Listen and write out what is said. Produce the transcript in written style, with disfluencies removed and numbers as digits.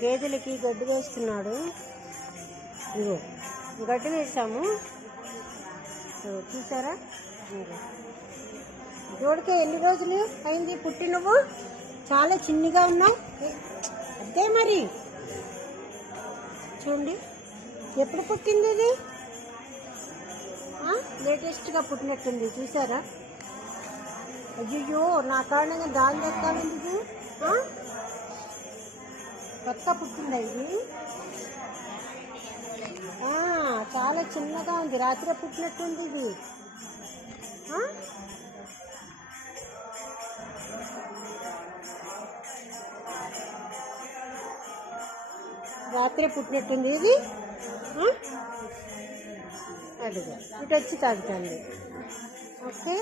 గేదెలకి గడ్డి వేస్తున్నాడు. ఇగో గడ్డి వేసాము, చూసారా? జోడికి ఎన్ని రోజులు అయింది పుట్టి? నువ్వు చాలా చిన్నగా ఉన్నావు. అదే మరి చూడండి, ఎప్పుడు పుట్టింది ఇది? లేటెస్ట్గా పుట్టినట్టుంది, చూసారా? అయ్యో, నా కారణంగా దాని తెస్తామంది. కొత్త పుట్టిందా ఇది? చాలా చిన్నగా ఉంది, రాత్రి పుట్టినట్టుంది ఇది. రాత్రి పుట్టినట్టుంది ఇది. అదిగో ఇటు వచ్చి తాగుతుంది. ఓకే.